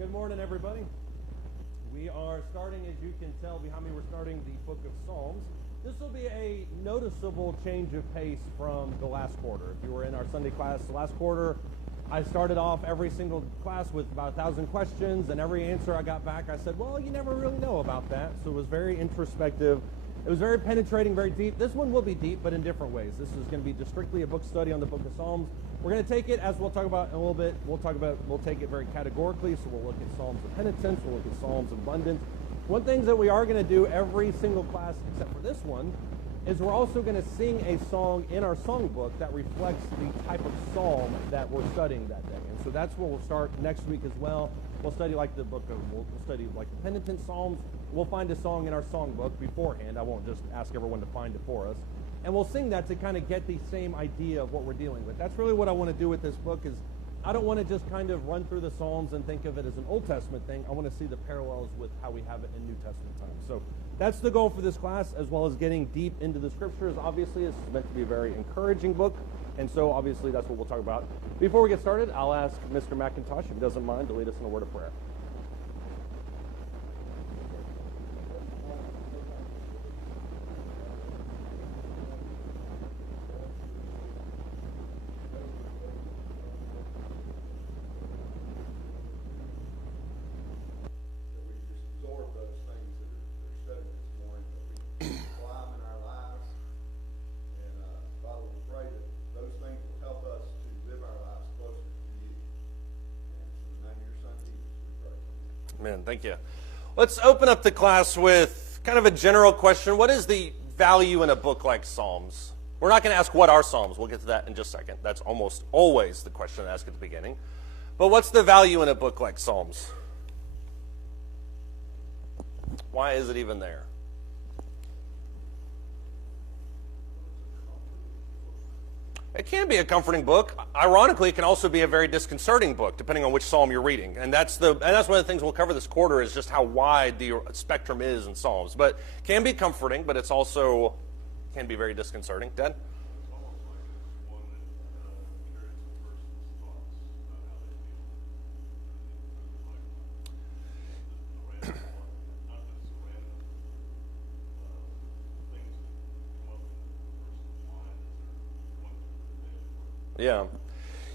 Good morning, everybody. We are starting, as you can tell behind me, we're starting the book of Psalms. This will be a noticeable change of pace from the last quarter. If you were in our Sunday class last quarter, I started off every single class with about 1,000 questions, and every answer I got back, I said, well, you never really know about that. So it was very introspective. It was very penetrating, very deep. This one will be deep, but in different ways. This is going to be just strictly a book study on the book of Psalms. We're going to take it, as we'll talk about in a little bit, we'll take it very categorically. So we'll look at Psalms of penitence, we'll look at Psalms of abundance. One thing that we are going to do every single class, except for this one, is we're also going to sing a song in our songbook that reflects the type of psalm that we're studying that day. And so that's where we'll start next week as well. We'll study like the book of, we'll study like the penitent psalms. We'll find a song in our songbook beforehand. I won't just ask everyone to find it for us. And we'll sing that to kind of get the same idea of what we're dealing with. That's really what I want to do with this book is I don't want to just kind of run through the Psalms and think of it as an Old Testament thing. I want to see the parallels with how we have it in New Testament times. So that's the goal for this class, as well as getting deep into the Scriptures. Obviously, this is meant to be a very encouraging book, and so obviously that's what we'll talk about. Before we get started, I'll ask Mr. McIntosh, if he doesn't mind, to lead us in a word of prayer. Amen. Thank you. Let's open up the class with kind of a general question. What is the value in a book like Psalms? We're not going to ask what are Psalms. We'll get to that in just a second. That's almost always the question I ask at the beginning. But what's the value in a book like Psalms? Why is it even there? It can be a comforting book. Ironically, it can also be a very disconcerting book, depending on which psalm you're reading. And that's one of the things we'll cover this quarter is just how wide the spectrum is in Psalms. But it can be comforting, but it's also can be very disconcerting. Dad?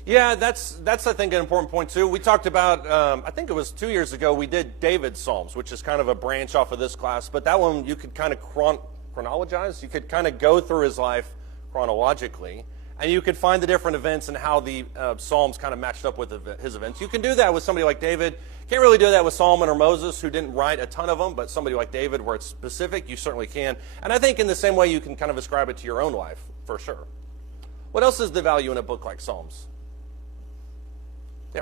Yeah, that's I think an important point too. We talked about, I think it was 2 years ago, we did David's Psalms, which is kind of a branch off of this class. But that one you could kind of chronologize. You could kind of go through his life chronologically, and you could find the different events and how the Psalms kind of matched up with his events. You can do that with somebody like David. Can't really do that with Solomon or Moses, who didn't write a ton of them, but somebody like David, where it's specific, you certainly can. And I think in the same way, you can kind of ascribe it to your own life, for sure. What else is the value in a book like Psalms? Yeah.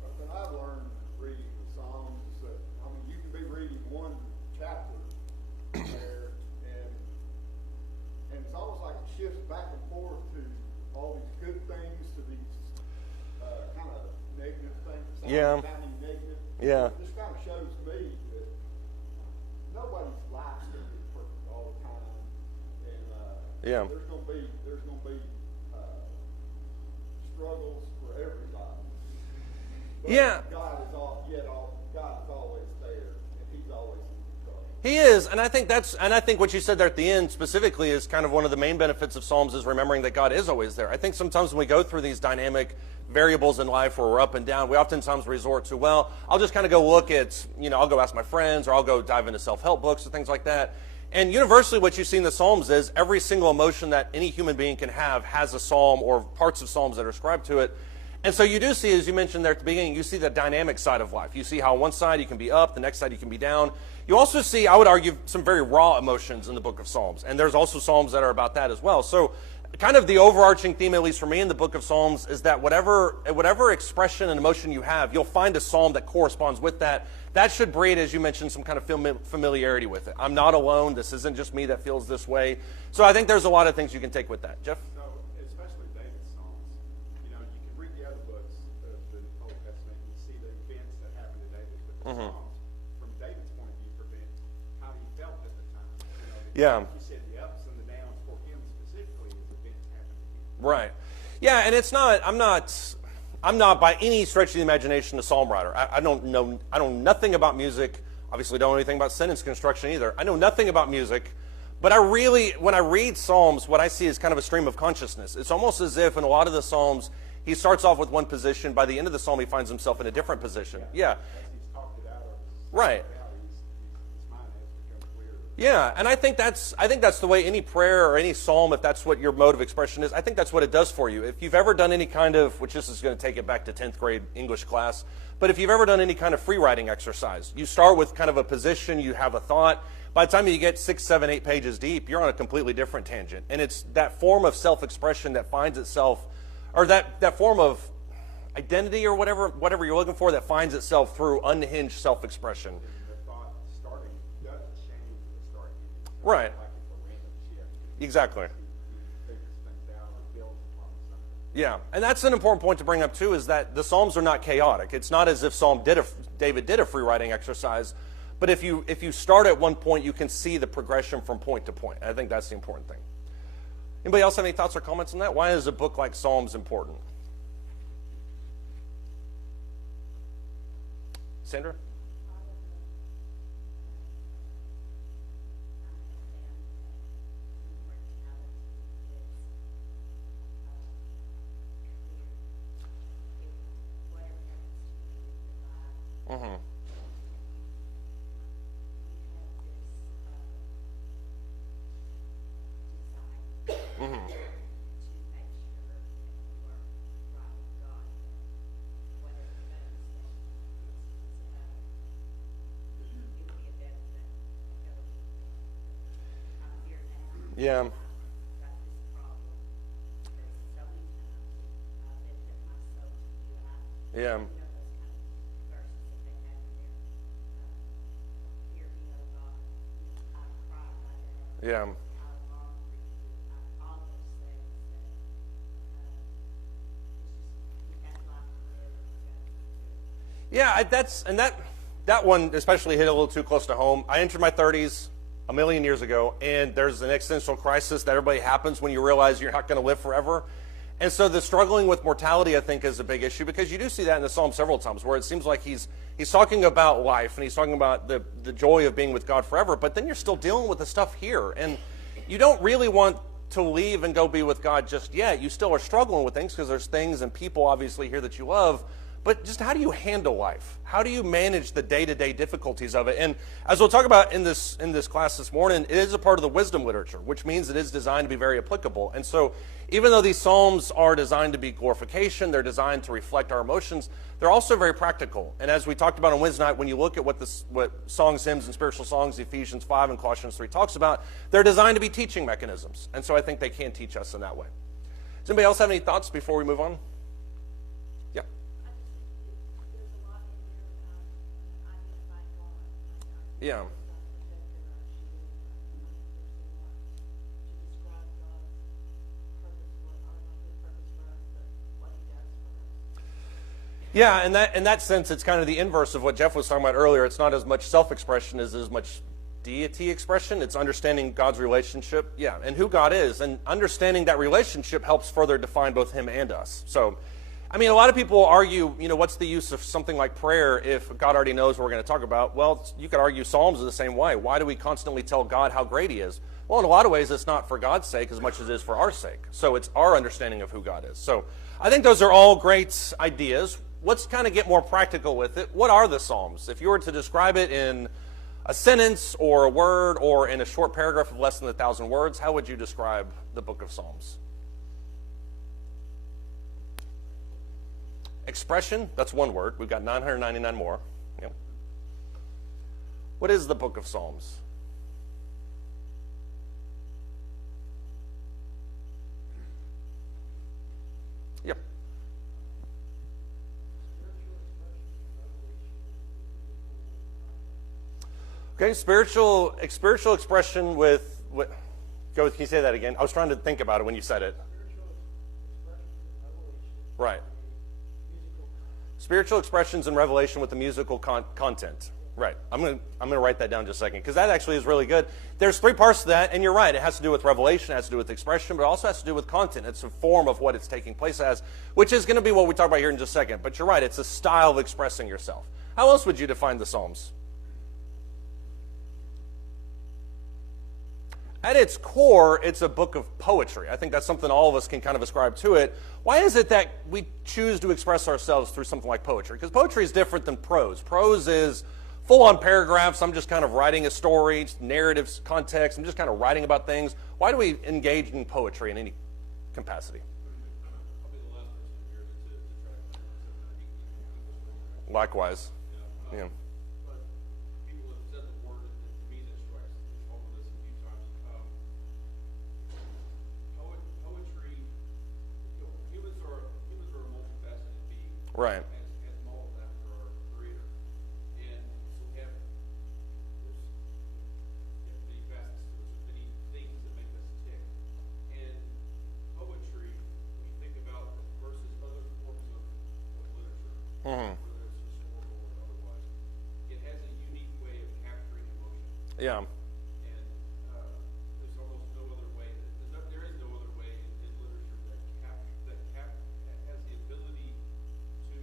Something I've learned reading the Psalms is that, you can be reading one chapter there, and it's almost like it shifts back and forth to all these good things to these kind of negative things. Yeah. Sounding negative. Yeah. This kind of shows me that nobody's life's going to be perfect all the time, and yeah. there's going to be struggles for everybody. But yeah. God is always there, and He's always in control. He is, and I think what you said there at the end specifically is kind of one of the main benefits of Psalms is remembering that God is always there. I think sometimes when we go through these dynamic variables in life where we're up and down, we oftentimes resort to, well, I'll just kind of go look at, I'll go ask my friends, or I'll go dive into self-help books or things like that. And universally, what you see in the Psalms is every single emotion that any human being can have has a psalm or parts of Psalms that are ascribed to it. And so you do see, as you mentioned there at the beginning, you see the dynamic side of life. You see how on one side you can be up, the next side you can be down. You also see, I would argue, some very raw emotions in the book of Psalms. And there's also Psalms that are about that as well. So kind of the overarching theme, at least for me in the book of Psalms, is that whatever expression and emotion you have, you'll find a psalm that corresponds with that. That should breed, as you mentioned, some kind of familiarity with it. I'm not alone. This isn't just me that feels this way. So I think there's a lot of things you can take with that. Jeff? So, especially David's Psalms, you can read the other books of the Old Testament and see the events that happened to David. But the Psalms, from David's point of view, present how he felt at the time. Yeah. Like you said, the ups and the downs for him specifically as events happened to him. Right. Yeah, and it's not, I'm not by any stretch of the imagination a psalm writer. I know nothing about music. Obviously don't know anything about sentence construction either. I know nothing about music, but when I read Psalms, what I see is kind of a stream of consciousness. It's almost as if in a lot of the Psalms, he starts off with one position. By the end of the Psalm, he finds himself in a different position. Yeah. As he's talked it out, Right. his mind has become clearer. Yeah, and I think that's the way any prayer or any psalm, if that's what your mode of expression is, I think that's what it does for you. If you've ever done any kind of, which this is going to take it back to 10th grade English class, but if you've ever done any kind of free writing exercise, you start with kind of a position, you have a thought. By the time you get 6, 7, 8 pages deep, you're on a completely different tangent. And it's that form of self-expression that finds itself, or that form of identity or whatever you're looking for that finds itself through unhinged self-expression. The thought starting doesn't change the starting. Right. Like it's a random shift. Exactly. He figures things out or builds upon something. Yeah, and that's an important point to bring up too, is that the Psalms are not chaotic. It's not as if David did a free writing exercise, but if you start at one point, you can see the progression from point to point. I think that's the important thing. Anybody else have any thoughts or comments on that? Why is a book like Psalms important? Sandra? Mm-hmm. Mm-hmm. Yeah. Yeah. Yeah. Yeah, that one especially hit a little too close to home. I entered my 30s a million years ago, and there's an existential crisis that everybody happens when you realize you're not going to live forever. And so the struggling with mortality, I think, is a big issue, because you do see that in the Psalm several times, where it seems like he's talking about life, and he's talking about the joy of being with God forever, but then you're still dealing with the stuff here. And you don't really want to leave and go be with God just yet. You still are struggling with things, because there's things and people obviously here that you love. But just how do you handle life? How do you manage the day-to-day difficulties of it? And as we'll talk about in this class this morning, it is a part of the wisdom literature, which means it is designed to be very applicable. And so even though these psalms are designed to be glorification, they're designed to reflect our emotions, they're also very practical. And as we talked about on Wednesday night, when you look at what songs, hymns, and spiritual songs, Ephesians 5 and Colossians 3 talks about, they're designed to be teaching mechanisms. And so I think they can teach us in that way. Does anybody else have any thoughts before we move on? Yeah. Yeah. Yeah, in that sense, it's kind of the inverse of what Jeff was talking about earlier. It's not as much self-expression as much deity expression. It's understanding God's relationship, and who God is. And understanding that relationship helps further define both him and us. So, I mean, a lot of people argue, what's the use of something like prayer if God already knows what we're going to talk about? Well, you could argue Psalms are the same way. Why do we constantly tell God how great he is? Well, in a lot of ways, it's not for God's sake as much as it is for our sake. So it's our understanding of who God is. So I think those are all great ideas. Let's kind of get more practical with it. What are the Psalms? If you were to describe it in a sentence or a word or in a short paragraph of less than 1,000 words, how would you describe the book of Psalms? Expression, that's one word. We've got 999 more. Yep. What is the book of Psalms? Yep. Okay, spiritual expression with go. Can you say that again? I was trying to think about it when you said it. Right. Spiritual expressions and revelation with the musical content. Right. I'm gonna write that down just a second because that actually is really good. There's 3 parts to that, and you're right. It has to do with revelation, it has to do with expression, but it also has to do with content. It's a form of what it's taking place as, which is going to be what we talk about here in just a second. But you're right. It's a style of expressing yourself. How else would you define the Psalms? At its core, it's a book of poetry. I think that's something all of us can kind of ascribe to it. Why is it that we choose to express ourselves through something like poetry? Because poetry is different than prose. Prose is full-on paragraphs. I'm just kind of writing a story, narrative context. I'm just kind of writing about things. Why do we engage in poetry in any capacity? Likewise. Yeah. People have said the word that to me that strikes over this a few times. Poetry, humans are a multifaceted being. Right. As modeled after our Creator, and so we have many facets to us, many things that make us tick. And poetry, when you think about versus other forms of literature. Mm-hmm. Yeah. And there's almost no other way. There is no other way in literature that has the ability to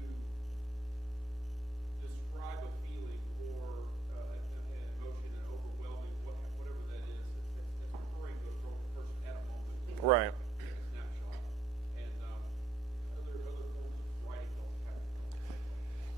describe a feeling or an emotion, an overwhelming, whatever that is, that's occurring to a person at a moment. Right. Take a snapshot. And other forms of writing don't have it.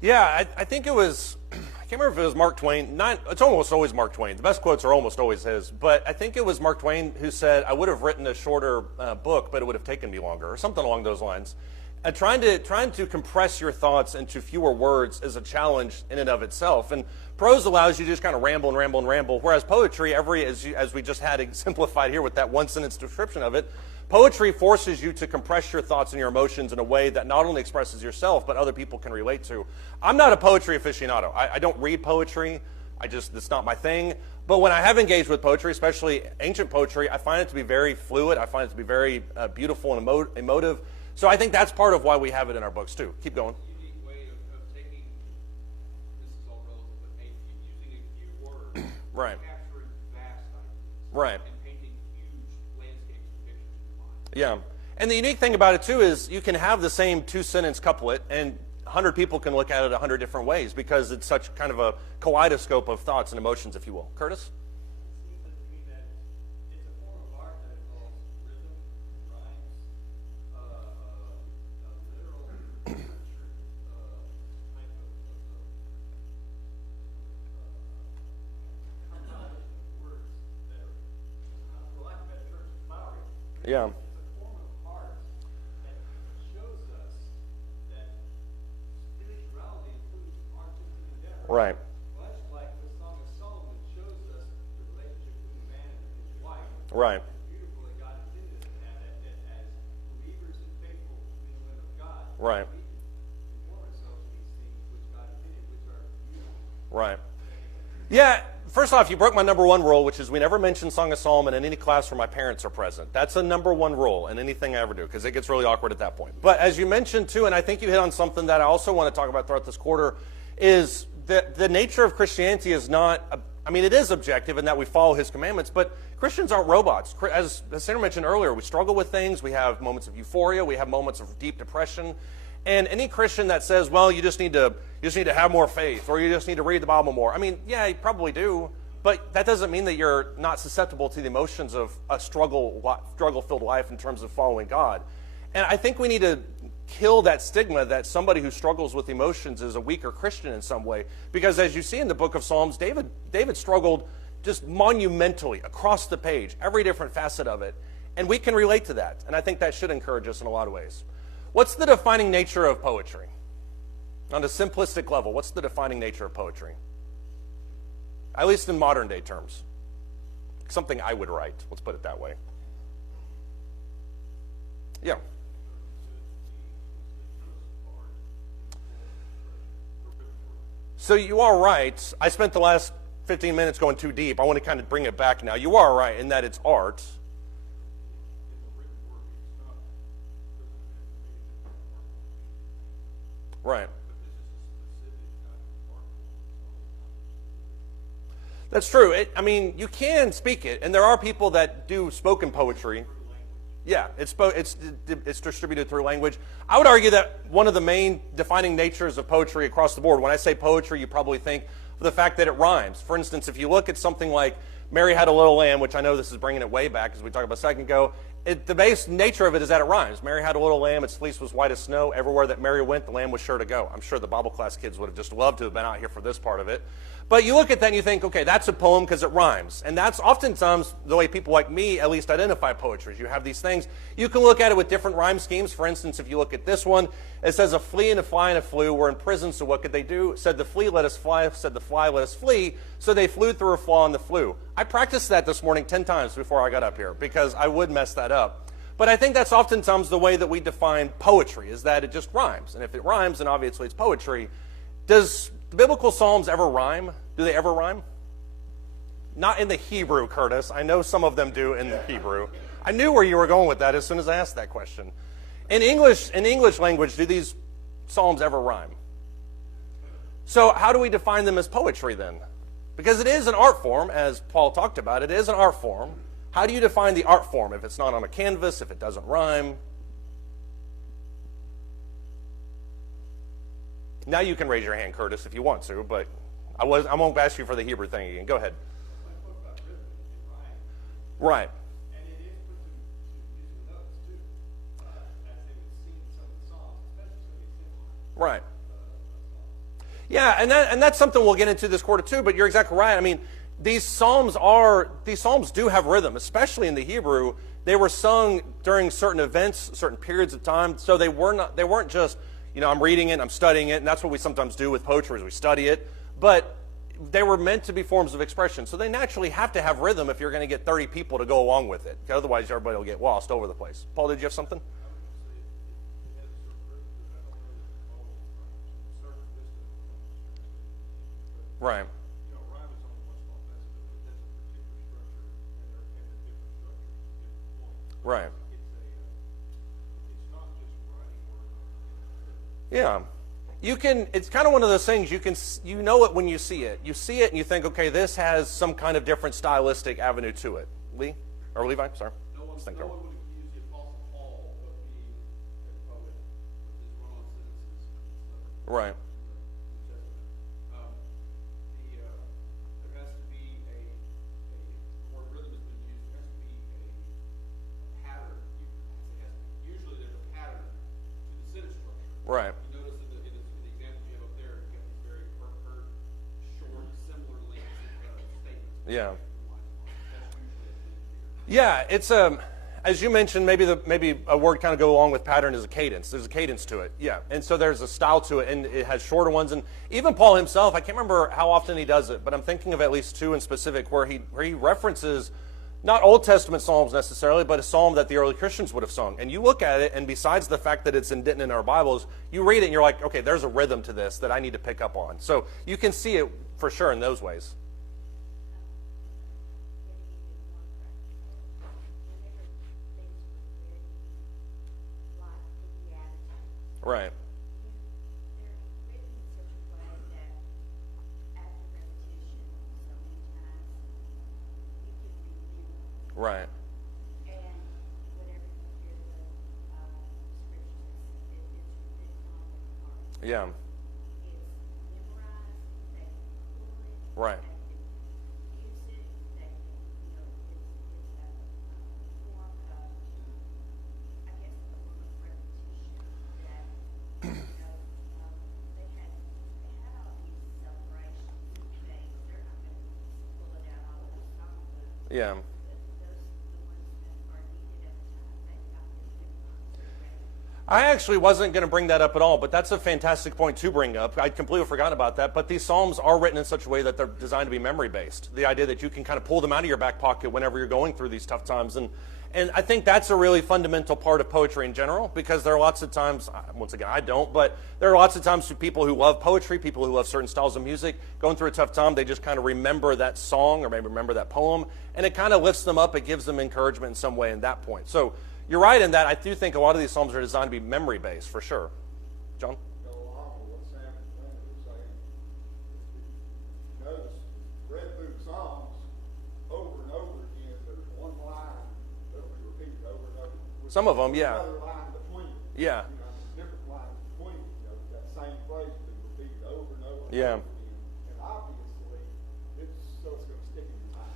Yeah, I think it was, I can't remember if it was Mark Twain. It's almost always Mark Twain. The best quotes are almost always his. But I think it was Mark Twain who said, I would have written a shorter book, but it would have taken me longer, or something along those lines. And trying to compress your thoughts into fewer words is a challenge in and of itself. And prose allows you to just kind of ramble and ramble and ramble, whereas poetry, as we just had exemplified here with that one-sentence description of it, poetry forces you to compress your thoughts and your emotions in a way that not only expresses yourself, but other people can relate to. I'm not a poetry aficionado. I don't read poetry. It's not my thing. But when I have engaged with poetry, especially ancient poetry, I find it to be very fluid. I find it to be very beautiful and emotive. So I think that's part of why we have it in our books, too. Keep going. Unique way of taking, this is all relative, but using a few words, Right. capturing vast ideas, Right. and painting huge landscapes and pictures in your mind. Yeah. And the unique thing about it, too, is you can have the same 2-sentence couplet, and 100 people can look at it 100 different ways because it's such kind of a kaleidoscope of thoughts and emotions, if you will. Curtis? It seems to me that it's a form of art that involves rhythm, rhymes, literal literature type of combination of words that are, for lack of a better term, flowery. Yeah. It's a form of art that shows us that spirituality includes artistic endeavor. Right. Much like the Song of Solomon shows us the relationship between a man and his wife. Right. It's beautiful that God intended us to have that as believers and faithful men and women of God. Right. We can conform ourselves to these things which God intended, which are beautiful. Right. Yeah, first off, you broke my number 1 rule, which is we never mention Song of Solomon in any class where my parents are present. That's a number 1 rule in anything I ever do, because it gets really awkward at that point. But as you mentioned, too, and I think you hit on something that I also want to talk about throughout this quarter, is that the nature of Christianity is not, it is objective in that we follow his commandments, but Christians aren't robots. As Sandra mentioned earlier, we struggle with things. We have moments of euphoria. We have moments of deep depression. And any Christian that says, well, you just need to have more faith, or you just need to read the Bible more. Yeah, you probably do, but that doesn't mean that you're not susceptible to the emotions of a struggle-filled life in terms of following God. And I think we need to kill that stigma that somebody who struggles with emotions is a weaker Christian in some way. Because as you see in the book of Psalms, David struggled just monumentally across the page, every different facet of it. And we can relate to that. And I think that should encourage us in a lot of ways. What's the defining nature of poetry? On a simplistic level, what's the defining nature of poetry? At least in modern day terms. Something I would write, let's put it that way. Yeah. So you are right. I spent the last 15 minutes going too deep. I want to kind of bring it back now. You are right in that it's art. Right. That's true. I mean, you can speak it, and there are people that do spoken poetry. Yeah, it's distributed through language. I would argue that one of the main defining natures of poetry across the board, when I say poetry, you probably think of the fact that it rhymes. For instance, if you look at something like Mary Had a Little Lamb, which I know this is bringing it way back, as we talked about a second ago, the base nature of it is that it rhymes. Mary had a little lamb, its fleece was white as snow. Everywhere that Mary went, the lamb was sure to go. I'm sure the Bible class kids would have just loved to have been out here for this part of it. But you look at that and you think, okay, that's a poem because it rhymes. And that's oftentimes the way people like me at least identify poetry. You have these things. You can look at it with different rhyme schemes. For instance, if you look at this one, it says a flea and a fly and a flew were in prison, so what could they do? Said the flea, let us fly. Said the fly, let us flee. So they flew through a flaw in the flew. I practiced that this morning 10 times before I got up here because I would mess that up. But I think that's oftentimes the way that we define poetry, is that it just rhymes. And if it rhymes, then obviously it's poetry. Does the biblical Psalms ever rhyme? Do they ever rhyme? Not in the Hebrew, Curtis. I know some of them do in the Hebrew. I knew where you were going with that as soon as I asked that question. In English language, do these Psalms ever rhyme? So how do we define them as poetry then? Because it is an art form, as Paul talked about. It is an art form. How do you define the art form if it's not on a canvas, if it doesn't rhyme? Now you can raise your hand, Curtis, if you want to, but I won't ask you for the Hebrew thing again. Go ahead. Right. And it is put to musical notes too, as they would sing some of the songs, especially some of these simple Right. Yeah, and that's something we'll get into this quarter too, but you're exactly right. I mean, these psalms do have rhythm, especially in the Hebrew. They were sung during certain events, certain periods of time, so they weren't just, I'm reading it, I'm studying it, and that's what we sometimes do with poetry is we study it, but they were meant to be forms of expression. So they naturally have to have rhythm if you're going to get 30 people to go along with it. Otherwise, everybody will get lost over the place. Paul, did you have something? Right. Right. Yeah. It's kind of one of those things you know it when you see it. You see it and you think, okay, this has some kind of different stylistic avenue to it. Levi, sorry. No one would accuse the Apostle Paul of being a poet with his run-on sentences. Right. There has to be where rhythm has been used, there has to be a pattern. Usually there's a pattern to the sentence structure. Right. You notice in the examples you have up there, you've got these very short, similar length statements. Yeah. That's usually a thing here. Yeah, it's as you mentioned, maybe a word kind of go along with pattern is a cadence. There's a cadence to it, yeah, and so there's a style to it, and it has shorter ones. And even Paul himself, I can't remember how often he does it, but I'm thinking of at least two in specific where he references not Old Testament psalms necessarily, but a psalm that the early Christians would have sung. And you look at it, and besides the fact that it's indent in our Bibles, you read it and you're like, okay, there's a rhythm to this that I need to pick up on. So you can see it for sure in those ways. Right. Right. Yeah. Right. Yeah. I actually wasn't going to bring that up at all, but that's a fantastic point to bring up. I'd completely forgotten about that. But these psalms are written in such a way that they're designed to be memory-based. The idea that you can kind of pull them out of your back pocket whenever you're going through these tough times. And I think that's a really fundamental part of poetry in general, because there are lots of times, once again, I don't, but there are lots of times people who love poetry, people who love certain styles of music, going through a tough time, they just kind of remember that song or maybe remember that poem, and it kind of lifts them up. It gives them encouragement in some way in that point. So you're right in that. I do think a lot of these psalms are designed to be memory-based, for sure. John? Go along with what Sam and Brandon were saying. Notice, read through the Psalms, Some of them, yeah. Another line between them. Yeah. You know, different lines between them. You know, that same phrase has been repeated over and over. And Yeah. over again. And obviously, it's going to stick in your mind.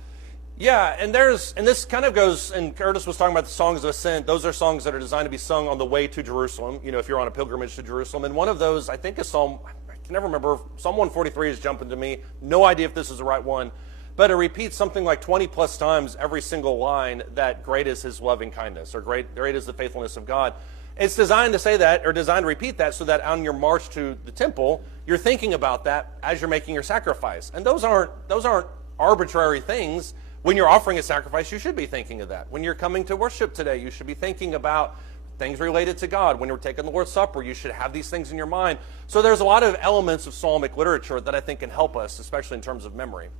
Yeah, and this kind of goes, and Curtis was talking about the songs of ascent. Those are songs that are designed to be sung on the way to Jerusalem, you know, if you're on a pilgrimage to Jerusalem. And one of those, I think, is Psalm, I can never remember, Psalm 143 is jumping to me. No idea if this is the right one. But it repeats something like 20 plus times every single line that great is his loving kindness, or great is the faithfulness of God. It's designed to say that, or designed to repeat that, so that on your march to the temple, you're thinking about that as you're making your sacrifice. And those aren't arbitrary things. When you're offering a sacrifice, you should be thinking of that. When you're coming to worship today, you should be thinking about things related to God. When you're taking the Lord's Supper, you should have these things in your mind. So there's a lot of elements of psalmic literature that I think can help us, especially in terms of memory.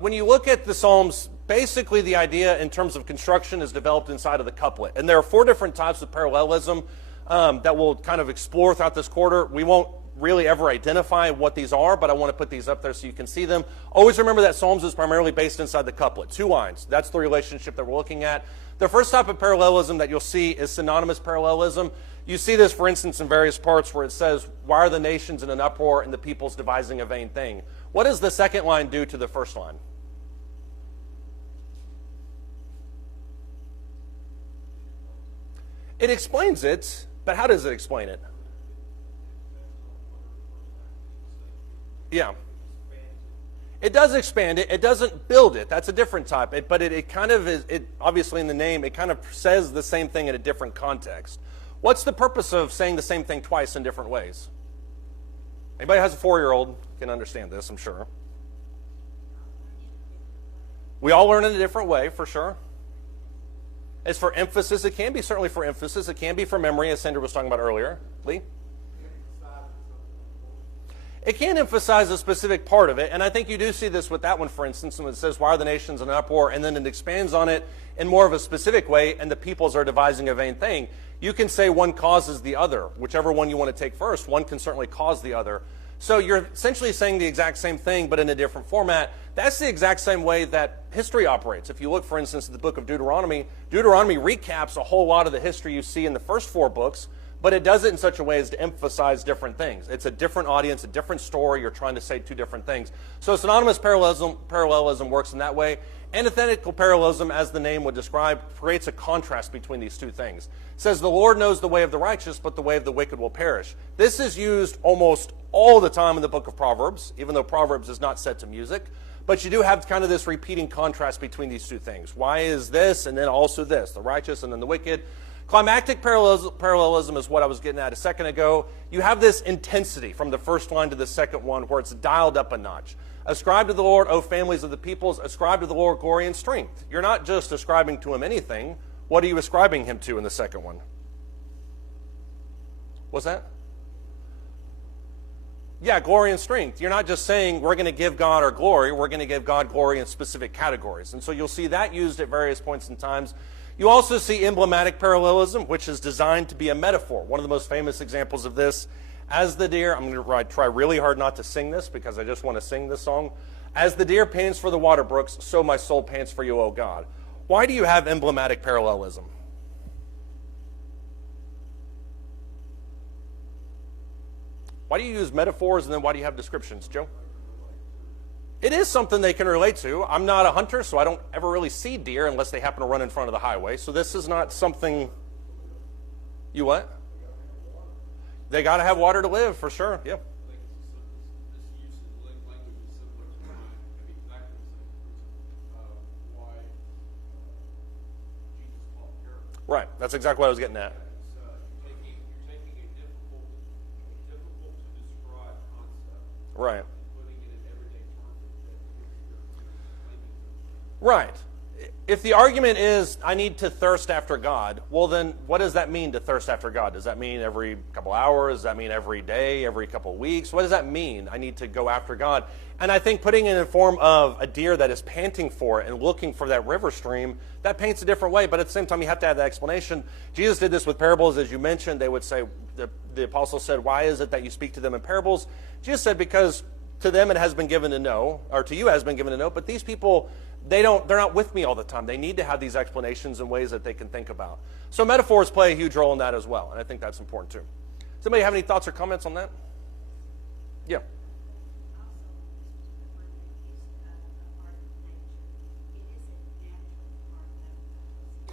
When you look at the Psalms, basically the idea in terms of construction is developed inside of the couplet. And there are 4 different types of parallelism that we'll kind of explore throughout this quarter. We won't really ever identify what these are, but I want to put these up there so you can see them. Always remember that Psalms is primarily based inside the couplet. 2 lines. That's the relationship that we're looking at. The first type of parallelism that you'll see is synonymous parallelism. You see this, for instance, in various parts where it says, "Why are the nations in an uproar and the peoples devising a vain thing?" What does the second line do to the first line? It explains it, but how does it explain it? Yeah. It does expand it. It doesn't build it. That's a different type. But it kind of is, obviously in the name, it kind of says the same thing in a different context. What's the purpose of saying the same thing twice in different ways? Anybody who has a 4-year-old can understand this, I'm sure. We all learn in a different way, for sure. As for emphasis, it can be certainly for emphasis. It can be for memory, as Sandra was talking about earlier. Lee? It can emphasize a specific part of it, and I think you do see this with that one, for instance, when it says, "Why are the nations in an uproar?" and then it expands on it in more of a specific way, "and the peoples are devising a vain thing." You can say one causes the other. Whichever one you want to take first, one can certainly cause the other. So you're essentially saying the exact same thing, but in a different format. That's the exact same way that history operates. If you look, for instance, at the book of Deuteronomy, Deuteronomy recaps a whole lot of the history you see in the first 4 books, but it does it in such a way as to emphasize different things. It's a different audience, a different story. You're trying to say 2 different things. So synonymous parallelism works in that way. Antithetical parallelism, as the name would describe, creates a contrast between these 2 things. It says, "The Lord knows the way of the righteous, but the way of the wicked will perish." This is used almost all the time in the book of Proverbs, even though Proverbs is not set to music. But you do have kind of this repeating contrast between these 2 things. Why is this, and then also this, the righteous and then the wicked? Climactic parallelism is what I was getting at a second ago. You have this intensity from the first line to the second one where it's dialed up a notch. "Ascribe to the Lord, O families of the peoples, ascribe to the Lord glory and strength." You're not just ascribing to him anything. What are you ascribing him to in the second one? What's that? Yeah, glory and strength. You're not just saying we're going to give God our glory. We're going to give God glory in specific categories. And so you'll see that used at various points in times. You also see emblematic parallelism, which is designed to be a metaphor. One of the most famous examples of this, "As the deer," I'm going to try really hard not to sing this because I just want to sing this song. "As the deer pants for the water brooks, so my soul pants for you, O God." Why do you have emblematic parallelism? Why do you use metaphors and then why do you have descriptions, Joe? It is something they can relate to. I'm not a hunter, so I don't ever really see deer unless they happen to run in front of the highway. So this is not something... You what? They got to have water to live, for sure. Yeah. This use of language is similar to mine. I mean, exactly the same reason why Jesus taught parables. Right. That's exactly what I was getting at. You're taking a difficult to describe concept. Right. Putting it in everyday terms that you're explaining to. Right. If the argument is, I need to thirst after God, well then, what does that mean to thirst after God? Does that mean every couple hours? Does that mean every day, every couple weeks? What does that mean? I need to go after God. And I think putting it in form of a deer that is panting for it and looking for that river stream, that paints a different way, but at the same time, you have to have that explanation. Jesus did this with parables, as you mentioned. They would say, the apostle said, "Why is it that you speak to them in parables?" Jesus said, because To them it has been given to know, or to you has been given to know, but these people, they're not with me all the time. They need to have these explanations in ways that they can think about. So metaphors play a huge role in that as well, and I think that's important too. Does anybody have any thoughts or comments on that? Yeah.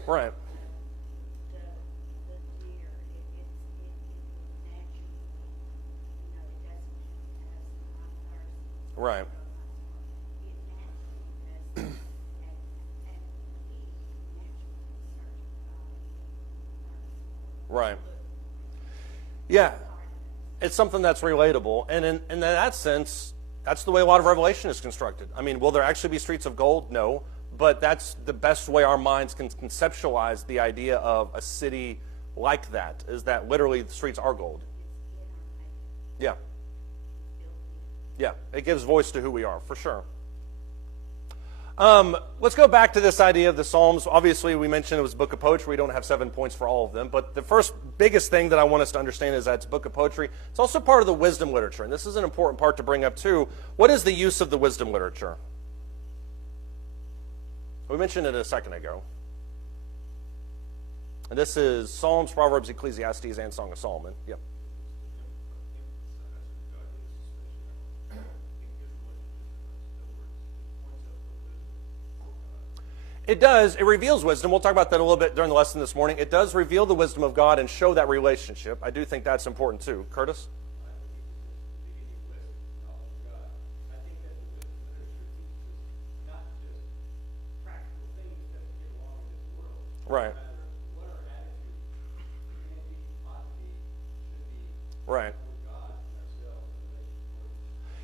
Right. Right. Right. Yeah. It's something that's relatable. And in that sense, that's the way a lot of Revelation is constructed. I mean, will there actually be streets of gold? No. But that's the best way our minds can conceptualize the idea of a city like that, is that literally the streets are gold. Yeah. Yeah, it gives voice to who we are, for sure. Let's go back to this idea of the Psalms. Obviously, we mentioned it was a book of poetry. We don't have 7 points for all of them. But the first biggest thing that I want us to understand is that it's a book of poetry. It's also part of the wisdom literature. And this is an important part to bring up, too. What is the use of the wisdom literature? We mentioned it a second ago. And this is Psalms, Proverbs, Ecclesiastes, and Song of Solomon. Yep. It does. It reveals wisdom. We'll talk about that a little bit during the lesson this morning. It does reveal the wisdom of God and show that relationship. I do think that's important too. Curtis? Right. Right.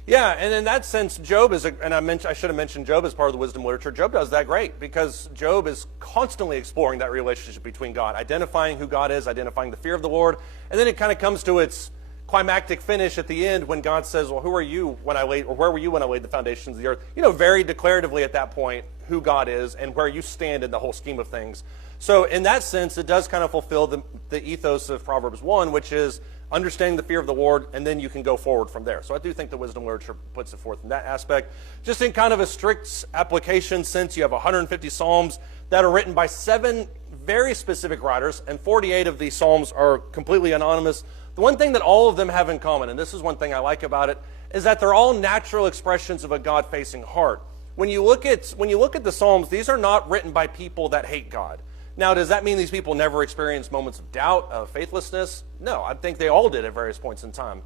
Yeah, and in that sense, Job is, I should have mentioned Job as part of the wisdom literature. Job does that great because Job is constantly exploring that relationship between God, identifying who God is, identifying the fear of the Lord, and then it kind of comes to its climactic finish at the end when God says, well, who are you when I laid, or where were you when I laid the foundations of the earth? You know, very declaratively at that point who God is and where you stand in the whole scheme of things. So in that sense, it does kind of fulfill the ethos of Proverbs 1, which is understanding the fear of the Lord, and then you can go forward from there. So I do think the wisdom literature puts it forth in that aspect. Just in kind of a strict application sense, you have 150 Psalms that are written by 7 very specific writers, and 48 of these Psalms are completely anonymous. The one thing that all of them have in common, and this is one thing I like about it, is that they're all natural expressions of a God-facing heart. When you look at the Psalms, these are not written by people that hate God. Now, does that mean these people never experienced moments of doubt, of faithlessness? No, I think they all did at various points in time.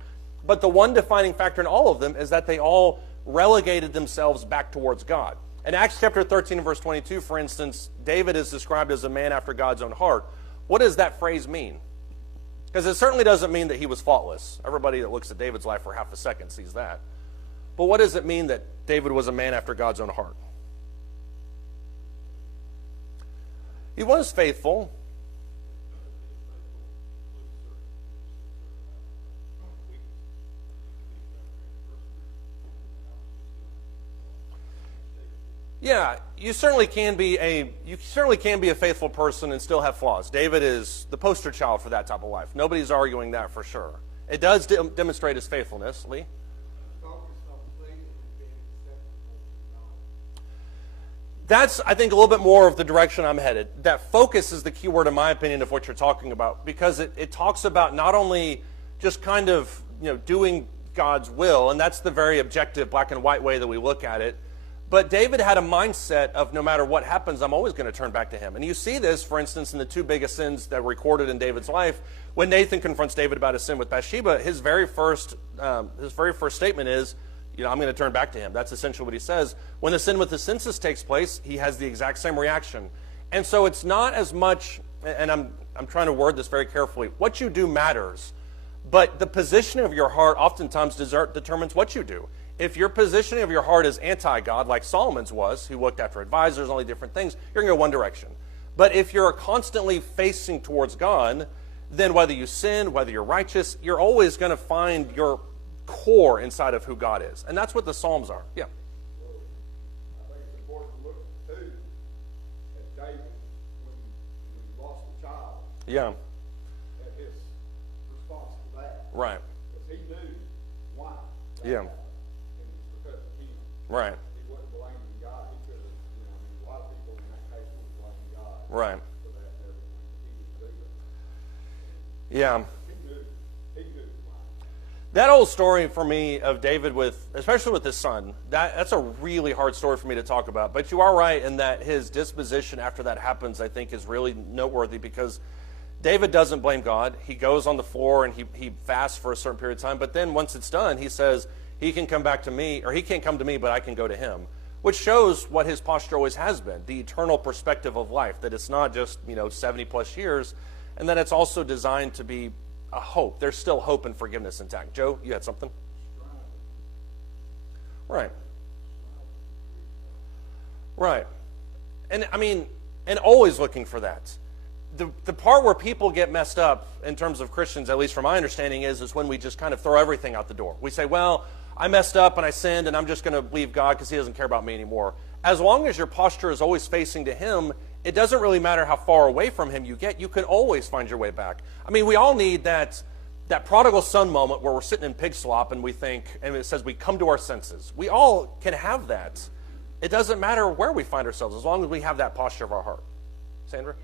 But the one defining factor in all of them is that they all relegated themselves back towards God. In Acts chapter 13 and verse 22, for instance, David is described as a man after God's own heart. What does that phrase mean? Because it certainly doesn't mean that he was faultless. Everybody that looks at David's life for half a second sees that. But what does it mean that David was a man after God's own heart? He was faithful. Yeah, you certainly can be a faithful person and still have flaws. David is the poster child for that type of life. Nobody's arguing that for sure. It does demonstrate his faithfulness. Lee? That's, I think, a little bit more of the direction I'm headed. That focus is the key word, in my opinion, of what you're talking about, because it talks about not only just kind of, doing God's will, and that's the very objective black and white way that we look at it, but David had a mindset of no matter what happens, I'm always going to turn back to him. And you see this, for instance, in the 2 biggest sins that were recorded in David's life. When Nathan confronts David about his sin with Bathsheba, his very first statement is, I'm going to turn back to him. That's essentially what he says. When the sin with the census takes place, he has the exact same reaction. And so it's not as much, and I'm trying to word this very carefully, what you do matters, but the position of your heart oftentimes determines what you do. If your positioning of your heart is anti-God, like Solomon's was, who looked after advisors, all these different things, you're going to go one direction. But if you're constantly facing towards God, then whether you sin, whether you're righteous, you're always going to find your core inside of who God is. And that's what the Psalms are. Yeah. I think it's important to look, too, at David when he lost a child. Yeah. At his response to that. Right. Because he knew why. Yeah. And Right. He wasn't blaming God. He could have, I mean, a lot of people in that case would blame God. Right. For that and everything. He didn't do that. Yeah. He knew. He knew why. That old story for me of David especially with his son, that's a really hard story for me to talk about. But you are right in that his disposition after that happens, I think, is really noteworthy because David doesn't blame God. He goes on the floor and he fasts for a certain period of time. But then once it's done, he says, he can come back to me, or he can't come to me, but I can go to him. Which shows what his posture always has been, the eternal perspective of life, that it's not just, 70 plus years, and that it's also designed to be a hope. There's still hope and forgiveness intact. Joe, you had something? Right. Right. And I mean, and always looking for that. The part where people get messed up in terms of Christians, at least from my understanding, is when we just kind of throw everything out the door. We say, well, I messed up and I sinned and I'm just going to leave God because he doesn't care about me anymore. As long as your posture is always facing to him, it doesn't really matter how far away from him you get. You can always find your way back. I mean, we all need that prodigal son moment where we're sitting in pig slop and we think, and it says we come to our senses. We all can have that. It doesn't matter where we find ourselves as long as we have that posture of our heart. Sandra?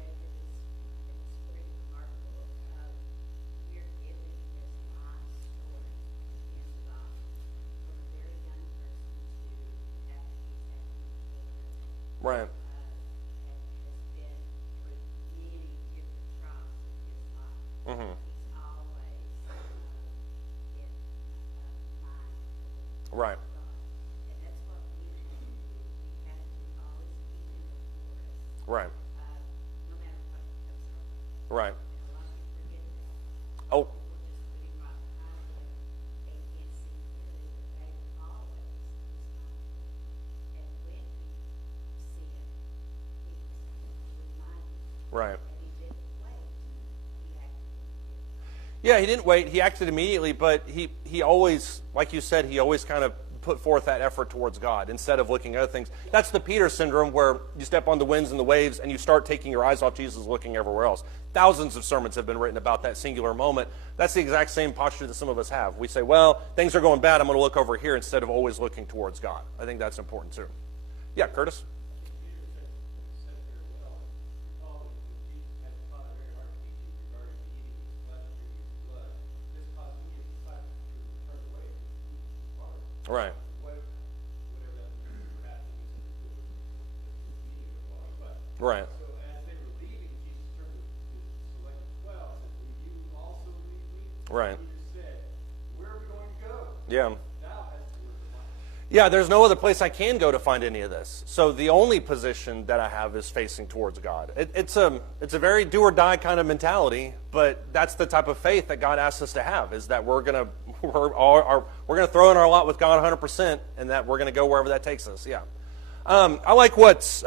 Right. Mm-hmm. Right. Right. Right. Oh. Right. Yeah, he didn't wait. He acted immediately, but he always, like you said, he always kind of put forth that effort towards God instead of looking at other things. That's the Peter syndrome where you step on the winds and the waves and you start taking your eyes off Jesus, looking everywhere else. Thousands of sermons have been written about that singular moment. That's the exact same posture that some of us have. We say, well, things are going bad. I'm going to look over here instead of always looking towards God. I think that's important too. Yeah, Curtis? Right. Right. So as they were leaving, Jesus turned to select 12 and said, will you also leave me? Right. Peter said, where are we going to go? Yeah. Thou hast the word of life. Yeah, there's no other place I can go to find any of this. So the only position that I have is facing towards God. It's a very do or die kind of mentality, but that's the type of faith that God asks us to have, is that we're gonna throw in our lot with God 100%, and that we're gonna go wherever that takes us. Yeah. I like what's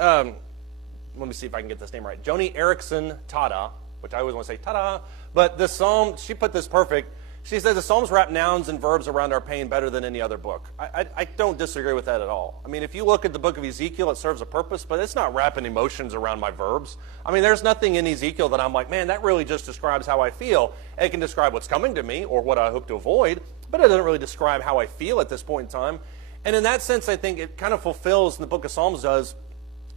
let me see if I can get this name right. Joni Eareckson Tada, which I always want to say tada, but the Psalm, she put this perfect. She said the Psalms wrap nouns and verbs around our pain better than any other book. I don't disagree with that at all. I mean, if you look at the book of Ezekiel, it serves a purpose, but it's not wrapping emotions around my verbs. I mean, there's nothing in Ezekiel that I'm like, man, that really just describes how I feel. It can describe what's coming to me or what I hope to avoid, but it doesn't really describe how I feel at this point in time. And in that sense, I think it kind of fulfills, and the book of Psalms does,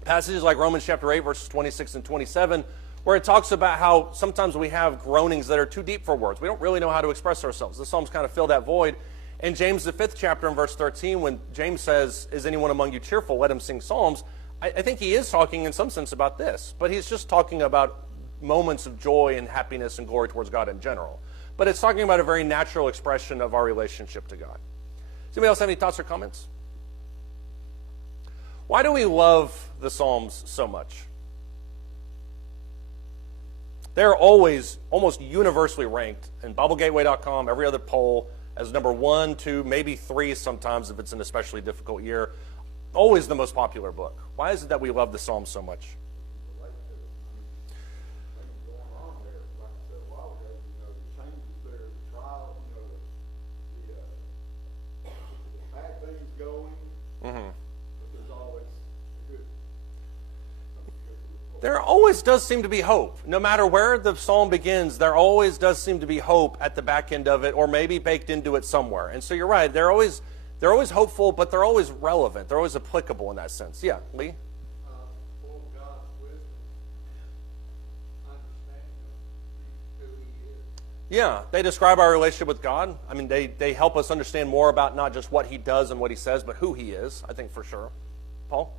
passages like Romans chapter 8, verses 26 and 27, where it talks about how sometimes we have groanings that are too deep for words. We don't really know how to express ourselves. The Psalms kind of fill that void. In James, the 5th chapter, in verse 13, when James says, is anyone among you cheerful? Let him sing psalms. I think he is talking in some sense about this, but he's just talking about moments of joy and happiness and glory towards God in general. But it's talking about a very natural expression of our relationship to God. Does anybody else have any thoughts or comments? Why do we love the Psalms so much? They're always almost universally ranked in BibleGateway.com, every other poll, as number 1, 2, maybe 3 sometimes if it's an especially difficult year. Always the most popular book. Why is it that we love the Psalms so much? Relate to it. I mean, things going on there, like I said a while ago, the changes there, the trial, the bad things going, Mm-hmm. but there's always good. There always does seem to be hope. No matter where the psalm begins, there always does seem to be hope at the back end of it, or maybe baked into it somewhere. And so you're right, there They're always hopeful, but they're always relevant. They're always applicable in that sense. Yeah, Lee? Full of God's wisdom and understanding of who He is. Yeah, they describe our relationship with God. I mean, they help us understand more about not just what He does and what He says, but who He is, I think for sure. Paul?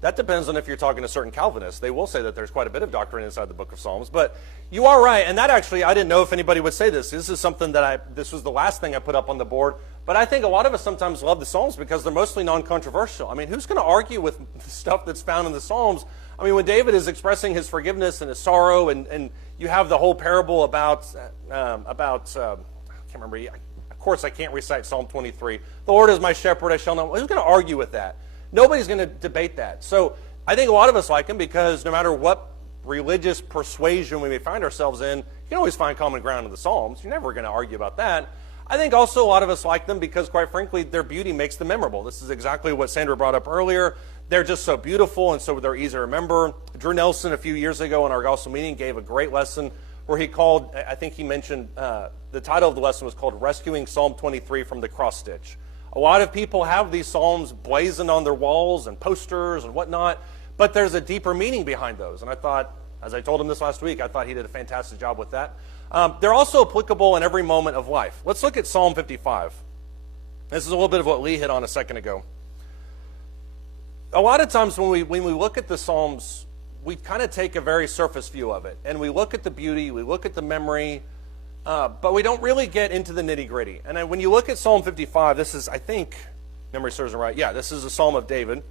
That depends on if you're talking to certain Calvinists. They will say that there's quite a bit of doctrine inside the book of Psalms. But you are right, and that actually, I didn't know if anybody would say this. This is something that this was the last thing I put up on the board. But I think a lot of us sometimes love the Psalms because they're mostly non-controversial. I mean, who's going to argue with the stuff that's found in the Psalms? I mean, when David is expressing his forgiveness and his sorrow, and you have the whole parable about I can't remember. Of course, I can't recite Psalm 23. The Lord is my shepherd, I shall not. Who's going to argue with that? Nobody's going to debate that. So I think a lot of us like him because no matter what religious persuasion we may find ourselves in, you can always find common ground in the Psalms. You're never going to argue about that. I think also a lot of us like them because, quite frankly, their beauty makes them memorable. This is exactly what Sandra brought up earlier. They're just so beautiful, and so they're easy to remember. Drew Nelson, a few years ago in our gospel meeting, gave a great lesson where he called, I think he mentioned, the title of the lesson was called Rescuing Psalm 23 from the Cross Stitch. A lot of people have these psalms blazoned on their walls and posters and whatnot, but there's a deeper meaning behind those. And I thought, as I told him this last week, I thought he did a fantastic job with that. They're also applicable in every moment of life. Let's look at Psalm 55. This is a little bit of what Lee hit on a second ago. A lot of times when we look at the Psalms, we kind of take a very surface view of it. And we look at the beauty, we look at the memory, but we don't really get into the nitty-gritty. And when you look at Psalm 55, this is, I think, memory serves me right. Yeah, this is a Psalm of David.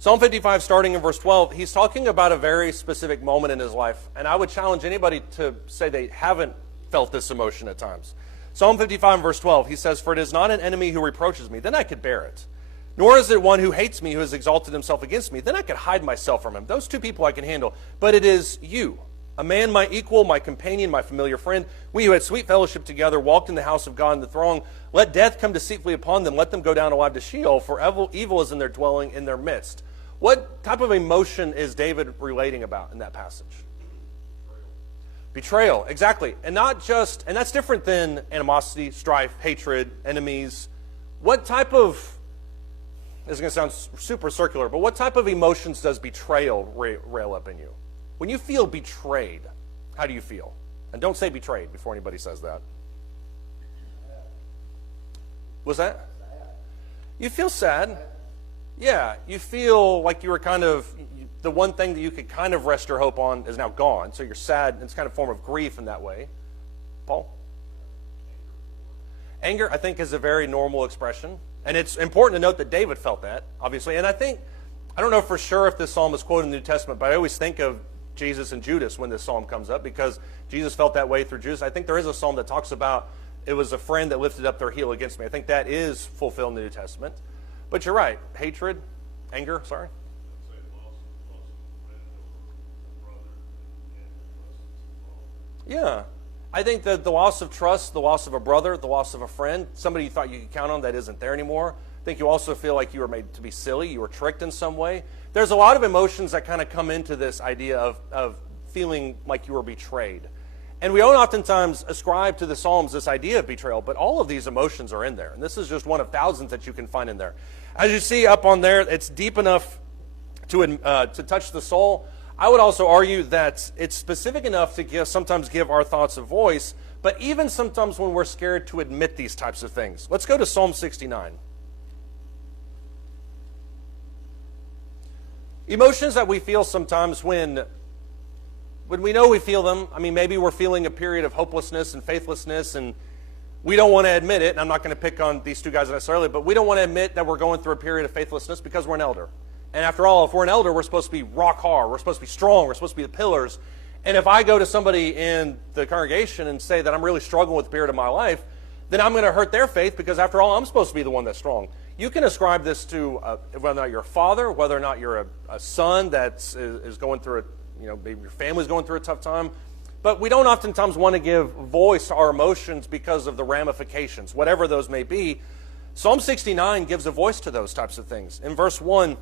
Psalm 55, starting in verse 12, he's talking about a very specific moment in his life. And I would challenge anybody to say they haven't felt this emotion at times. Psalm 55, verse 12, he says, "For it is not an enemy who reproaches me, then I could bear it. Nor is it one who hates me, who has exalted himself against me, then I could hide myself from him. Those two people I can handle. But it is you, a man my equal, my companion, my familiar friend. We who had sweet fellowship together walked in the house of God in the throng. Let death come deceitfully upon them. Let them go down alive to Sheol, for evil is in their dwelling in their midst." What type of emotion is David relating about in that passage? Betrayal, exactly. And not just, and that's different than animosity, strife, hatred, enemies. What type of, this is going to sound super circular, but what type of emotions does betrayal rail up in you? When you feel betrayed, how do you feel? And don't say betrayed before anybody says that. Was that? You feel sad. Yeah, you feel like you were kind of, the one thing that you could kind of rest your hope on is now gone. So you're sad. It's kind of a form of grief in that way. Paul? Anger, I think, is a very normal expression. And it's important to note that David felt that, obviously. And I don't know for sure if this psalm is quoted in the New Testament, but I always think of Jesus and Judas when this psalm comes up because Jesus felt that way through Judas. I think there is a psalm that talks about it was a friend that lifted up their heel against me. I think that is fulfilled in the New Testament. But you're right. Hatred, anger, sorry. Yeah. I think that the loss of trust, the loss of a brother, the loss of a friend, somebody you thought you could count on that isn't there anymore. I think you also feel like you were made to be silly, you were tricked in some way. There's a lot of emotions that kind of come into this idea of feeling like you were betrayed. And we don't oftentimes ascribe to the Psalms this idea of betrayal, but all of these emotions are in there. And this is just one of thousands that you can find in there. As you see up on there, it's deep enough to touch the soul. I would also argue that it's specific enough to sometimes give our thoughts a voice, but even sometimes when we're scared to admit these types of things. Let's go to Psalm 69. Emotions that we feel sometimes when we know we feel them. I mean, maybe we're feeling a period of hopelessness and faithlessness, and we don't want to admit it. And I'm not going to pick on these two guys necessarily, but we don't want to admit that we're going through a period of faithlessness because we're an elder. And after all, if we're an elder, we're supposed to be rock hard. We're supposed to be strong. We're supposed to be the pillars. And if I go to somebody in the congregation and say that I'm really struggling with the period of my life, then I'm going to hurt their faith because after all, I'm supposed to be the one that's strong. You can ascribe this to whether or not you're a father, whether or not you're a son that is going through maybe your family's going through a tough time. But we don't oftentimes want to give voice to our emotions because of the ramifications, whatever those may be. Psalm 69 gives a voice to those types of things. In verse 1,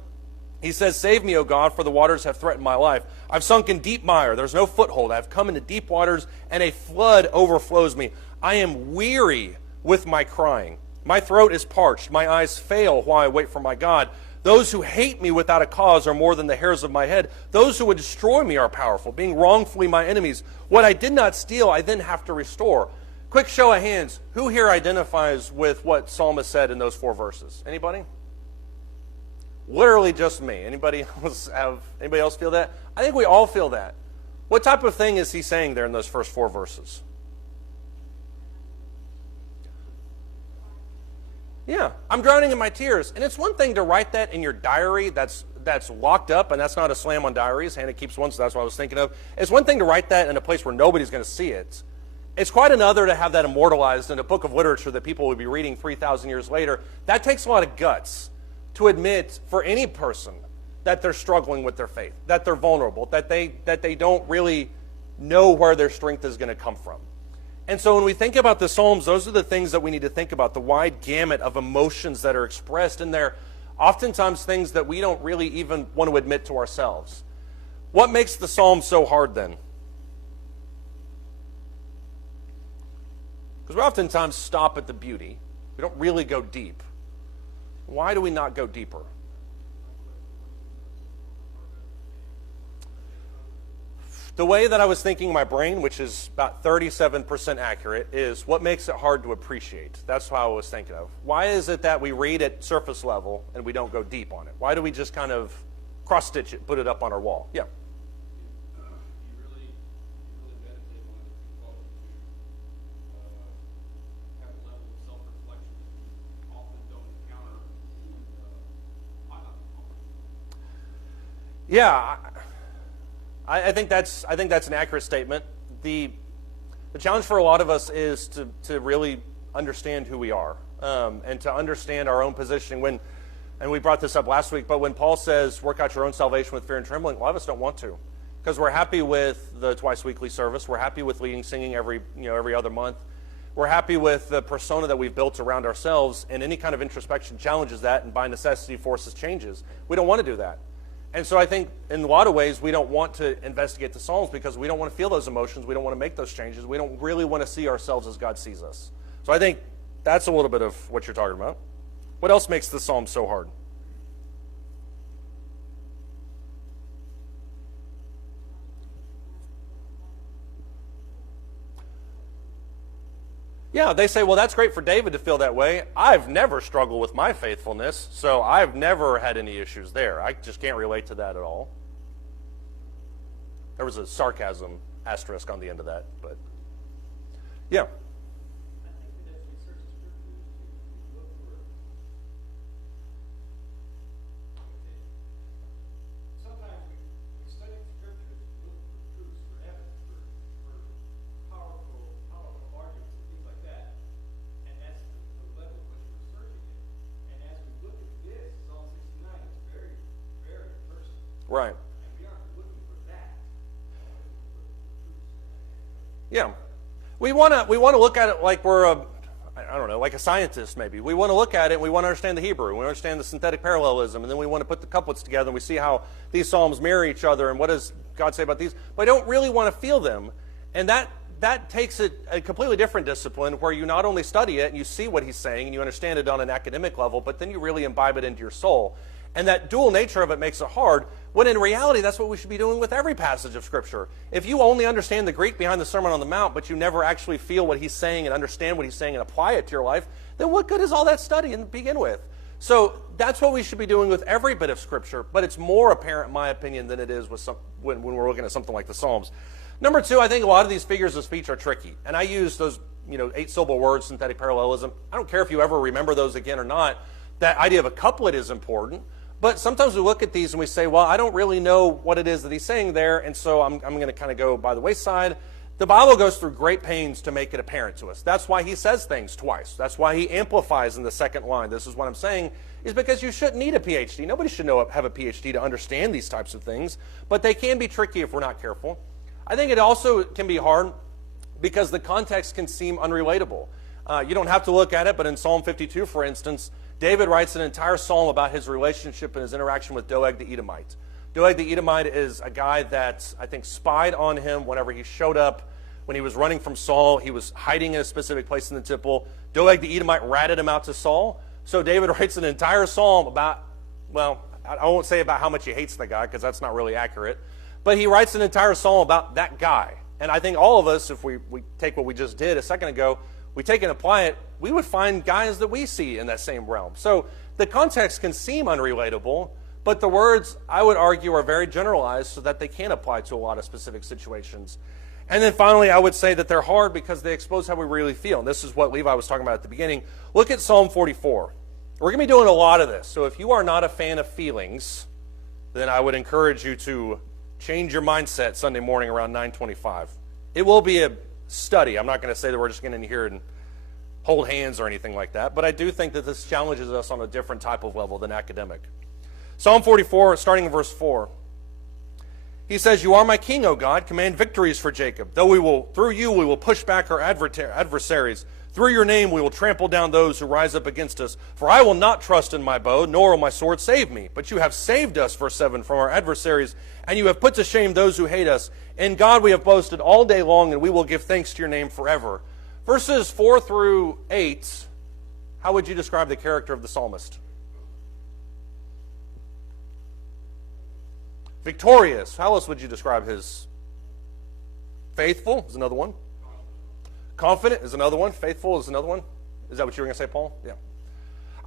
He says, "Save me, O God, for the waters have threatened my life. I've sunk in deep mire. There's no foothold. I've come into deep waters, and a flood overflows me. I am weary with my crying. My throat is parched. My eyes fail while I wait for my God. Those who hate me without a cause are more than the hairs of my head. Those who would destroy me are powerful, being wrongfully my enemies. What I did not steal, I then have to restore." Quick show of hands. Who here identifies with what Psalmist said in those 4 verses? Anybody? Literally just me. Anybody else feel that? I think we all feel that. What type of thing is he saying there in those first 4 verses? Yeah, I'm drowning in my tears. And it's one thing to write that in your diary that's locked up, and that's not a slam on diaries. Hannah keeps one, so that's what I was thinking of. It's one thing to write that in a place where nobody's going to see it. It's quite another to have that immortalized in a book of literature that people will be reading 3,000 years later. That takes a lot of guts to admit for any person that they're struggling with their faith, that they're vulnerable, that they don't really know where their strength is going to come from. And so when we think about the Psalms, those are the things that we need to think about, the wide gamut of emotions that are expressed in there, oftentimes things that we don't really even want to admit to ourselves. What makes the Psalms so hard then? Because we oftentimes stop at the beauty. We don't really go deep. Why do we not go deeper? The way that I was thinking in my brain, which is about 37% accurate, is what makes it hard to appreciate. That's how I was thinking of. Why is it that we read at surface level and we don't go deep on it? Why do we just kind of cross-stitch it, put it up on our wall? Yeah. You really meditate on it to have a level of self-reflection that you often don't encounter. Yeah, I think that's an accurate statement. The challenge for a lot of us is to really understand who we are and to understand our own positioning. And we brought this up last week, but when Paul says, "Work out your own salvation with fear and trembling," a lot of us don't want to, because we're happy with the twice weekly service. We're happy with leading singing every other month. We're happy with the persona that we've built around ourselves, and any kind of introspection challenges that, and by necessity forces changes. We don't want to do that. And so I think in a lot of ways we don't want to investigate the Psalms because we don't want to feel those emotions. We don't want to make those changes. We don't really want to see ourselves as God sees us. So I think that's a little bit of what you're talking about. What else makes the Psalms so hard? Yeah, they say, well, that's great for David to feel that way. I've never struggled with my faithfulness, so I've never had any issues there. I just can't relate to that at all. There was a sarcasm asterisk on the end of that, but yeah. I think that as we search the scriptures, we look for sometimes we study the scriptures, look for truths, for evidence, for powerful arguments and things like that. And that's the level at which we're searching it. And as we look at this, Psalm 69 is very, very personal. Right. And we aren't looking for that. We're looking for truths. Yeah. We want to look at it like we're like a scientist maybe. We want to look at it and we want to understand the Hebrew. We want to understand the synthetic parallelism, and then we want to put the couplets together and we see how these psalms mirror each other and what does God say about these. But I don't really want to feel them. And that takes it a completely different discipline where you not only study it and you see what he's saying and you understand it on an academic level, but then you really imbibe it into your soul. And that dual nature of it makes it hard, when in reality, that's what we should be doing with every passage of Scripture. If you only understand the Greek behind the Sermon on the Mount, but you never actually feel what he's saying and understand what he's saying and apply it to your life, then what good is all that study to begin with? So that's what we should be doing with every bit of Scripture, but it's more apparent, in my opinion, than it is with when we're looking at something like the Psalms. Number two, I think a lot of these figures of speech are tricky. And I use those 8-syllable words, synthetic parallelism. I don't care if you ever remember those again or not. That idea of a couplet is important. But sometimes we look at these and we say, well, I don't really know what it is that he's saying there, and so I'm going to kind of go by the wayside. The Bible goes through great pains to make it apparent to us. That's why he says things twice. That's why he amplifies in the second line. This is what I'm saying, is because you shouldn't need a PhD. Nobody should have a PhD to understand these types of things, but they can be tricky if we're not careful. I think it also can be hard because the context can seem unrelatable. You don't have to look at it, but in Psalm 52, for instance, David writes an entire psalm about his relationship and his interaction with Doeg the Edomite. Doeg the Edomite is a guy that I think spied on him whenever he showed up. When he was running from Saul, he was hiding in a specific place in the temple. Doeg the Edomite ratted him out to Saul. So David writes an entire psalm about, well, I won't say about how much he hates the guy because that's not really accurate. But he writes an entire psalm about that guy. And I think all of us, if we take what we just did a second ago, we take and apply it, we would find guys that we see in that same realm. So the context can seem unrelatable, but the words, I would argue, are very generalized so that they can apply to a lot of specific situations. And then finally, I would say that they're hard because they expose how we really feel. And this is what Levi was talking about at the beginning. Look at Psalm 44. We're going to be doing a lot of this. So if you are not a fan of feelings, then I would encourage you to change your mindset Sunday morning around 9:25. It will be a study. I'm not going to say that we're just going to get in here and hold hands or anything like that. But I do think that this challenges us on a different type of level than academic. Psalm 44, starting in verse 4. He says, "You are my king, O God. Command victories for Jacob. Through you we will push back our adversaries. Through your name we will trample down those who rise up against us. For I will not trust in my bow, nor will my sword save me. But you have saved us," verse 7, "from our adversaries, and you have put to shame those who hate us. In God we have boasted all day long, and we will give thanks to your name forever." Verses 4 through 8, how would you describe the character of the psalmist? Victorious. How else would you describe his? Faithful is another one. Confident is another one. Faithful is another one. Is that what you were going to say, Paul? Yeah.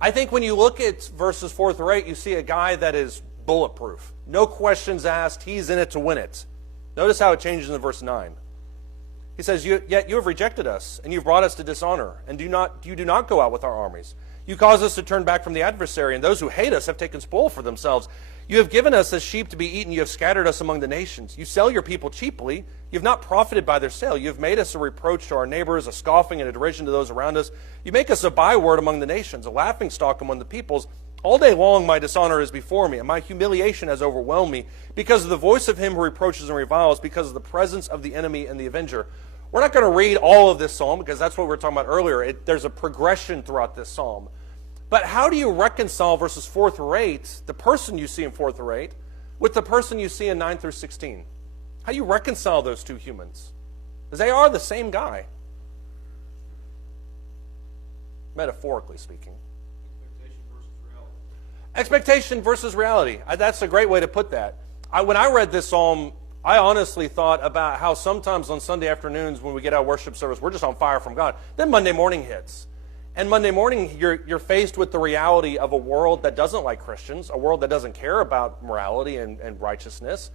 I think when you look at verses 4 through 8, you see a guy that is bulletproof. No questions asked. He's in it to win it. Notice how it changes in verse 9. He says, "Yet you have rejected us, and you've brought us to dishonor, and you do not go out with our armies. You cause us to turn back from the adversary, and those who hate us have taken spoil for themselves. You have given us as sheep to be eaten. You have scattered us among the nations. You sell your people cheaply. You have not profited by their sale. You have made us a reproach to our neighbors, a scoffing and a derision to those around us. You make us a byword among the nations, a laughingstock among the peoples. All day long my dishonor is before me, and my humiliation has overwhelmed me, because of the voice of him who reproaches and reviles, because of the presence of the enemy and the avenger." We're not going to read all of this psalm, because that's what we were talking about earlier. There's a progression throughout this psalm. But how do you reconcile verses 4 through 8, the person you see in 4 through 8, with the person you see in 9 through 16? How do you reconcile those two humans? Because they are the same guy, metaphorically speaking. Expectation versus reality. That's a great way to put that. When I read this psalm, I honestly thought about how sometimes on Sunday afternoons when we get out of worship service, we're just on fire from God. Then Monday morning hits. And Monday morning, you're faced with the reality of a world that doesn't like Christians, a world that doesn't care about morality and righteousness.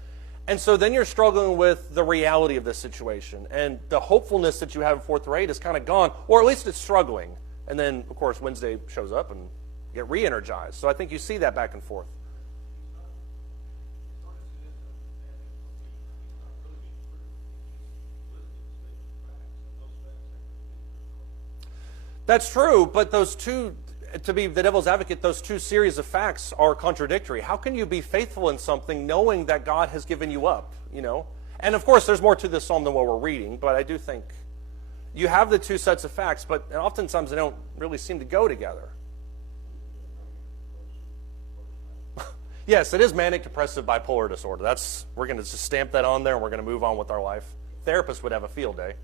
And so then you're struggling with the reality of this situation. And the hopefulness that you have in 4 through 8 is kind of gone, or at least it's struggling. And then, of course, Wednesday shows up and you get re-energized. So I think you see that back and forth. That's true, but those two, to be the devil's advocate, those two series of facts are contradictory. How can you be faithful in something knowing that God has given you up, you know? And of course, there's more to this psalm than what we're reading, but I do think you have the two sets of facts, but oftentimes they don't really seem to go together. Yes, it is manic depressive bipolar disorder. We're going to just stamp that on there and we're going to move on with our life. Therapists would have a field day.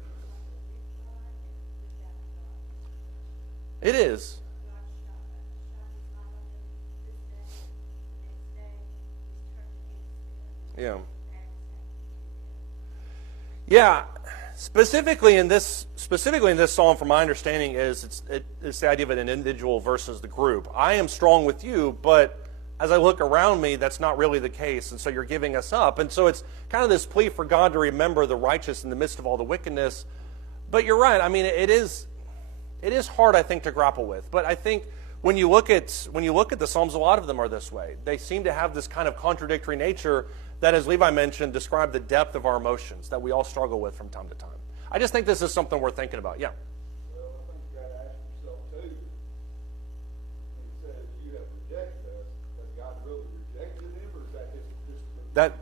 It is. Yeah. Yeah. Specifically in this psalm, from my understanding, it's the idea of an individual versus the group. I am strong with you, but as I look around me, that's not really the case, and so you're giving us up. And so it's kind of this plea for God to remember the righteous in the midst of all the wickedness. But you're right. I mean, it is hard, I think, to grapple with. But I think when you look at the Psalms, a lot of them are this way. They seem to have this kind of contradictory nature that, as Levi mentioned, describe the depth of our emotions that we all struggle with from time to time. I just think this is something worth thinking about. Yeah. Well, I think you got to ask yourself too. When he says you have rejected us, has God really rejected him, or is that just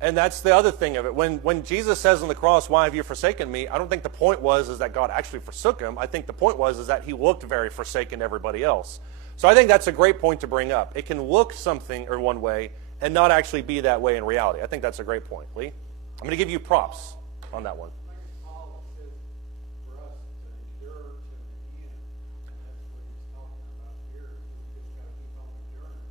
And that's the other thing of it. When Jesus says on the cross, "Why have you forsaken me?" I don't think the point was that God actually forsook him. I think the point was that he looked very forsaken to everybody else. So I think that's a great point to bring up. It can look something or one way and not actually be that way in reality. I think that's a great point. Lee, I'm going to give you props on that one. Like Paul says, for us to endure to the end, and that's what he's talking about here. We just got to keep on enduring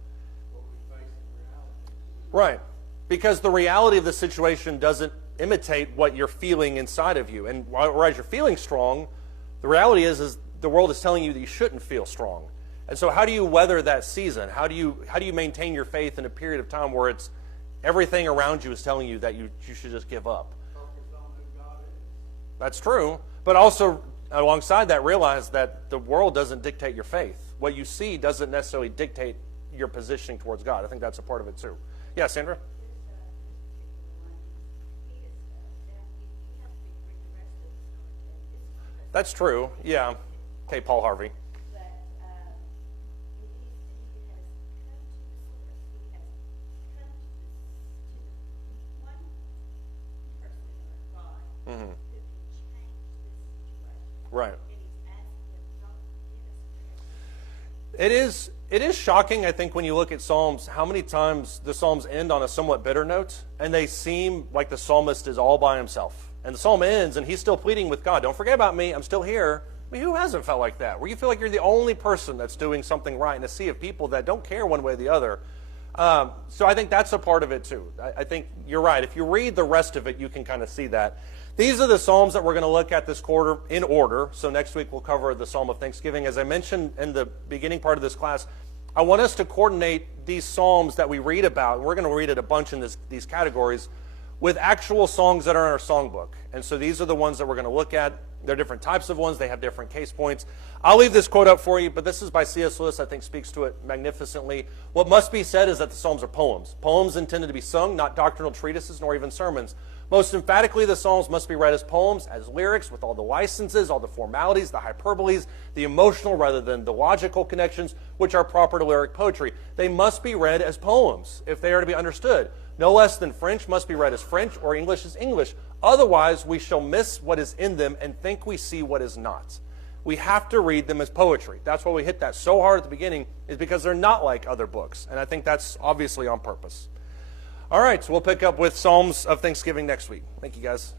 what we face in reality. Right. Because the reality of the situation doesn't imitate what you're feeling inside of you. And whereas you're feeling strong, the reality is the world is telling you that you shouldn't feel strong. And so how do you weather that season? How do you maintain your faith in a period of time where it's everything around you is telling you that you should just give up? Focus on who God is. That's true. But also, alongside that, realize that the world doesn't dictate your faith. What you see doesn't necessarily dictate your positioning towards God. I think that's a part of it too. Yeah, Sandra? That's true. Yeah. Okay, Paul Harvey. Right. It is shocking, I think, when you look at Psalms, how many times the Psalms end on a somewhat bitter note, and they seem like the psalmist is all by himself. And the psalm ends, and he's still pleading with God, don't forget about me, I'm still here. I mean, who hasn't felt like that? Where you feel like you're the only person that's doing something right in a sea of people that don't care one way or the other. So I think that's a part of it too. I think you're right. If you read the rest of it, you can kind of see that. These are the Psalms that we're going to look at this quarter in order. So next week we'll cover the Psalm of Thanksgiving. As I mentioned in the beginning part of this class, I want us to coordinate these Psalms that we read about. We're going to read it a bunch in these categories with actual songs that are in our songbook. And so these are the ones that we're going to look at. There are different types of ones. They have different case points. I'll leave this quote up for you, but this is by C.S. Lewis. I think speaks to it magnificently. What must be said is that the Psalms are poems. Poems intended to be sung, not doctrinal treatises nor even sermons. Most emphatically, the Psalms must be read as poems, as lyrics, with all the licenses, all the formalities, the hyperboles, the emotional rather than the logical connections, which are proper to lyric poetry. They must be read as poems if they are to be understood. No less than French must be read as French or English as English. Otherwise, we shall miss what is in them and think we see what is not. We have to read them as poetry. That's why we hit that so hard at the beginning, is because they're not like other books. And I think that's obviously on purpose. All right, so we'll pick up with Psalms of Thanksgiving next week. Thank you, guys.